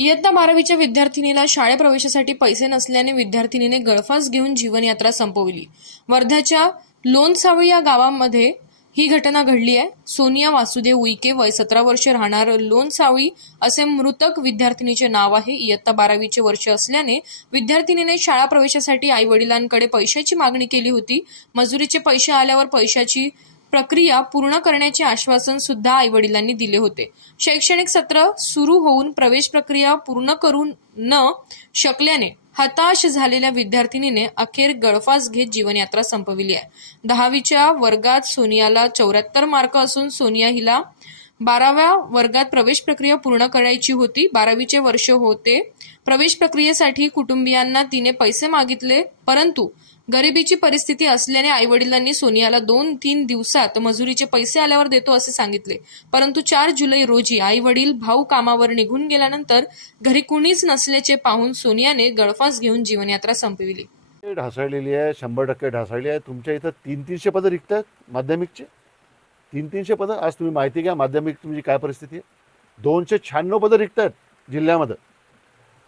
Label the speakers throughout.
Speaker 1: इयत्ता बारावीच्या विद्यार्थिनीला शाळेप्रवेशासाठी पैसे नसल्याने विद्यार्थिनीने गळफास घेऊन जीवनयात्रा संपवली. वर्ध्याच्या लोणसावळी या गावामध्ये ही घटना घडली आहे. सोनिया वासुदेव उईके वय सतरा वर्ष राहणार लोणसावळी असे मृतक विद्यार्थिनीचे नाव आहे. इयत्ता बारावीचे वर्ष असल्याने विद्यार्थिनीने शाळा प्रवेशासाठी आई वडिलांकडे पैशाची मागणी केली होती. मजुरीचे पैसे आल्यावर पैशाची प्रक्रिया पूर्ण करण्याचे आश्वासन सुद्धा आई वडिलांनी दिले होते. शैक्षणिक सत्र सुरू होऊन प्रवेश प्रक्रिया पूर्ण करू न शकल्याने हताश झालेल्या विद्यार्थिनीने अखेर गळफास घेत जीवनयात्रा संपविली आहे. दहावीच्या वर्गात सोनियाला चौऱ्याहत्तर मार्क असून सोनिया हिला बाराव्या वर्गात प्रवेश प्रक्रिया पूर्ण करायची होती. बारावीचे वर्ष होते. प्रवेश प्रक्रियेसाठी कुटुंबियांना तिने पैसे मागितले. परंतु गरिबीची परिस्थिती असल्याने आईवडिलांनी सोनियाला दोन तीन दिवसात मजुरीचे पैसे आल्यावर देतो असे सांगितले. परंतु चार जुलै रोजी आई वडील भाऊ कामावर निघून गेल्यानंतर घरी कुणीच नसल्याचे पाहून सोनियाने गळफास घेऊन जीवनयात्रा संपविली.
Speaker 2: ढासळलेली आहे. शंभर टक्के ढासळली आहे. तुमच्या इथं तीन तीनशे पदं रिक्त आहेत माध्यमिकचे. तीन तीनशे पदं? आज तुम्ही माहिती घ्या. माध्यमिक तुमची काय परिस्थिती आहे? दोनशे शहाण्णव पदं रिक्त आहेत जिल्ह्यामध्ये.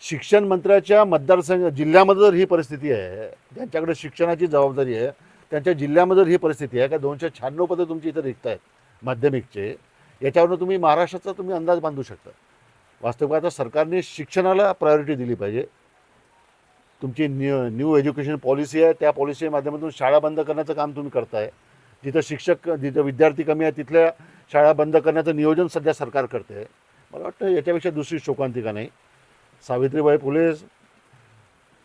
Speaker 2: शिक्षण मंत्र्याच्या मतदारसंघ जिल्ह्यामध्ये जर ही परिस्थिती आहे ज्यांच्याकडे शिक्षणाची जबाबदारी आहे त्यांच्या जिल्ह्यामध्ये जर ही परिस्थिती आहे का दोनशे शहाण्णव पदं तुमची इथं रिक्त आहेत माध्यमिकचे याच्यावरून तुम्ही महाराष्ट्राचा तुम्ही अंदाज बांधू शकता. वास्तविक सरकारने शिक्षणाला प्रायोरिटी दिली पाहिजे. तुमची न्यू न्यू एज्युकेशन पॉलिसी आहे. त्या पॉलिसीच्या माध्यमातून शाळा बंद करण्याचं काम तुम्ही करताय. जिथं शिक्षक जिथं विद्यार्थी कमी आहे तिथल्या शाळा बंद करण्याचं नियोजन सध्या सरकार करते. आहे मला वाटतं याच्यापेक्षा दुसरी शोकांतिका नाही. सावित्रीबाई फुले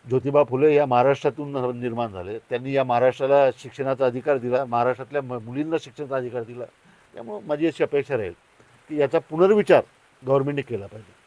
Speaker 2: ज्योतिबा फुले या महाराष्ट्रातून निर्माण झाले. त्यांनी या महाराष्ट्राला शिक्षणाचा अधिकार दिला महाराष्ट्रातल्या म- मुलींना शिक्षणाचा अधिकार दिला. त्यामुळं माझी अशी अपेक्षा राहील की याचा पुनर्विचार गव्हर्मेंटने केला पाहिजे.